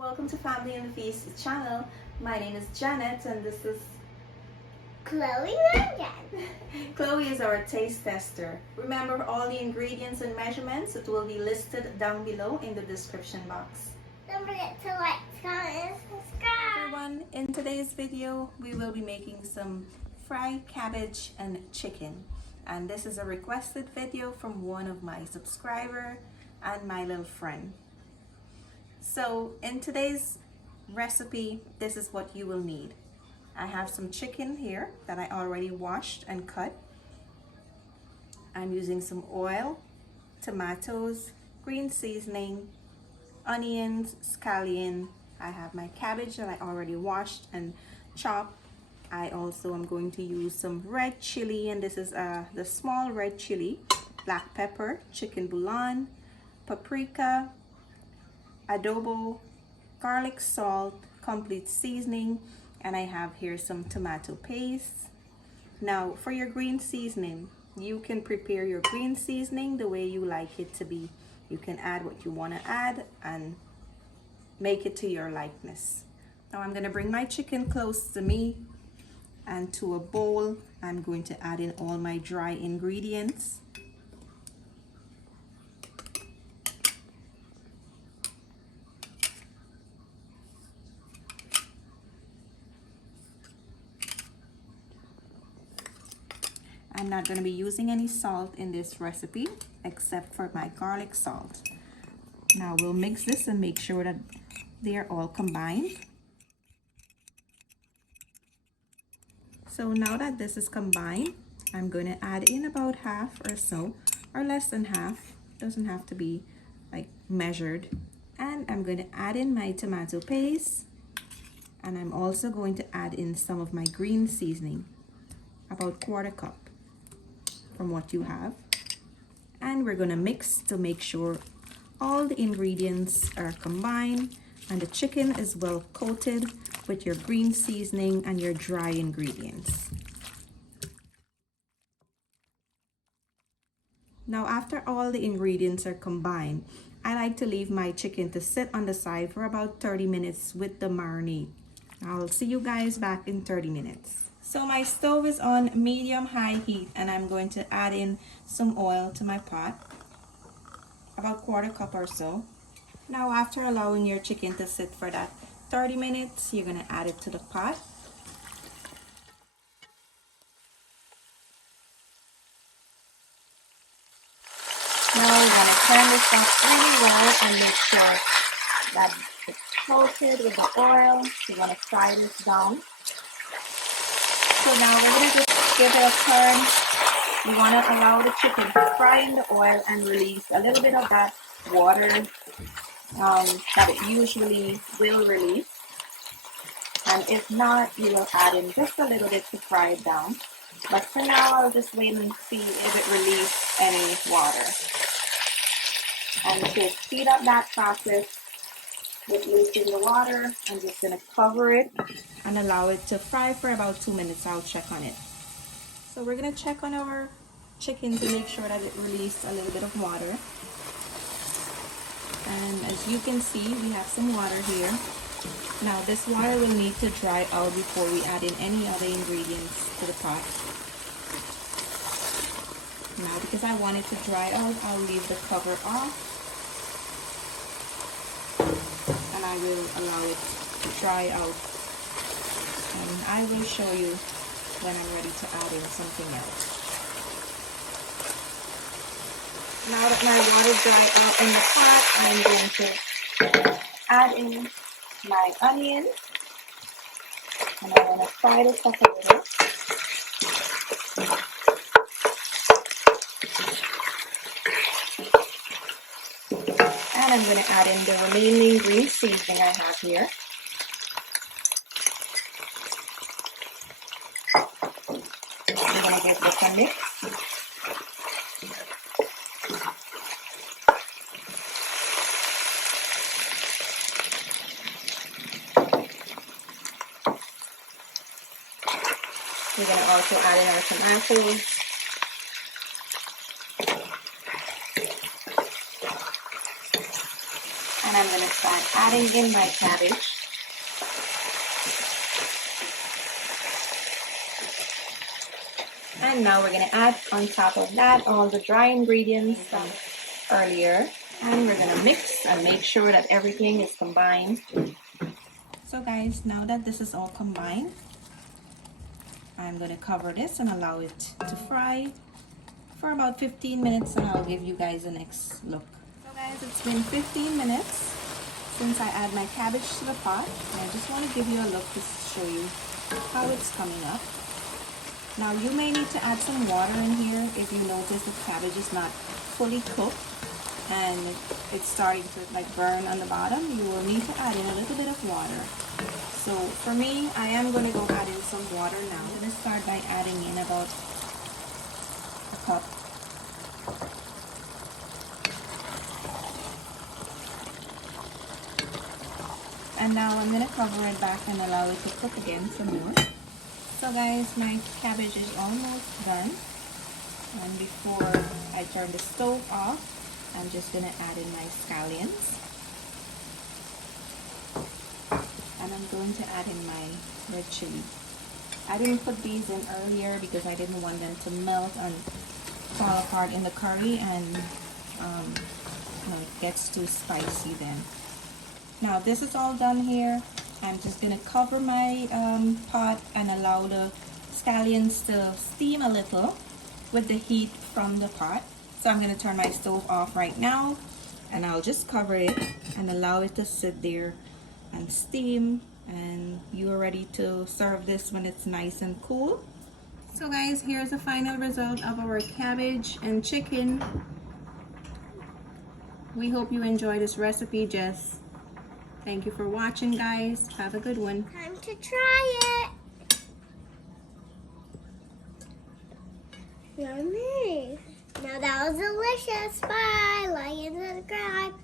Welcome to Family and the Feast channel. My name is Janet and this is Chloe again. Chloe is our taste tester. Remember all the ingredients and measurements, it will be listed down below in the description box. Don't forget to like, comment, and subscribe. Everyone, in today's video we will be making some fried cabbage and chicken, and this is a requested video from one of my subscribers and my little friend. So in today's recipe, this is what you will need. I have some chicken here that I already washed and cut. I'm using some oil, tomatoes, green seasoning, onions, scallion. I have my cabbage that I already washed and chopped. I also am going to use some red chili, and this is the small red chili, black pepper, chicken bouillon, paprika, adobo, garlic salt, complete seasoning, and I have here some tomato paste. Now for your green seasoning, you can prepare your green seasoning the way you like it to be. You can add what you want to add and make it to your likeness. Now I'm going to bring my chicken close to me, and to a bowl I'm going to add in all my dry ingredients. I'm not going to be using any salt in this recipe except for my garlic salt. Now we'll mix this and make sure that they are all combined. So now that this is combined, I'm going to add in about half or so, or less than half. Doesn't have to be like measured. And I'm going to add in my tomato paste, and I'm also going to add in some of my green seasoning, about 1/4 cup from what you have. And we're going to mix to make sure all the ingredients are combined and the chicken is well coated with your green seasoning and your dry ingredients. Now after all the ingredients are combined, I like to leave my chicken to sit on the side for about 30 minutes with the marinade. I'll see you guys back in 30 minutes. So my stove is on medium-high heat, and I'm going to add in some oil to my pot, about 1/4 cup or so. Now after allowing your chicken to sit for that 30 minutes, you're going to add it to the pot. Now we're going to turn this up really well and make sure that it's coated with the oil. You're going to fry this down. So now we're going to just give it a turn. You want to allow the chicken to fry in the oil and release a little bit of that water that it usually will release. And if not, you will add in just a little bit to fry it down. But for now, I'll just wait and see if it releases any water. And to speed up that process with loosening the water, I'm just going to cover it and allow it to fry for about 2 minutes. I'll check on it. So we're going to check on our chicken to make sure that it released a little bit of water. And as you can see, we have some water here. Now this water will need to dry out before we add in any other ingredients to the pot. Now because I want it to dry out, I'll leave the cover off. And I will allow it to dry out. And I will show you when I'm ready to add in something else. Now that my water dried out in the pot, I'm going to add in my onion. And I'm going to fry this up a little. And I'm going to add in the remaining green seasoning I have here. I'm going to give this a mix. We're going to also add in our tomatoes. And I'm going to start adding in my cabbage. And now we're going to add on top of that all the dry ingredients from earlier. And we're going to mix and make sure that everything is combined. So guys, now that this is all combined, I'm going to cover this and allow it to fry for about 15 minutes, and I'll give you guys the next look. So guys, it's been 15 minutes since I add my cabbage to the pot, and I just want to give you a look to show you how it's coming up. Now you may need to add some water in here if you notice the cabbage is not fully cooked and it's starting to like burn on the bottom. You will need to add in a little bit of water. So for me, I am going to go add in some water now. I'm going to start by adding in about a cup. And now I'm going to cover it back and allow it to cook again some more. So guys, my cabbage is almost done. And before I turn the stove off, I'm just going to add in my scallions. And I'm going to add in my red chili. I didn't put these in earlier because I didn't want them to melt and fall apart in the curry, and it gets too spicy then. Now this is all done here. I'm just going to cover my pot and allow the scallions to steam a little with the heat from the pot. So I'm going to turn my stove off right now, and I'll just cover it and allow it to sit there and steam, and you are ready to serve this when it's nice and cool. So guys, here's the final result of our cabbage and chicken. We hope you enjoy this recipe, Jess. Thank you for watching, guys. Have a good one. Time to try it. Yummy. Now that was delicious. Bye. Like and subscribe.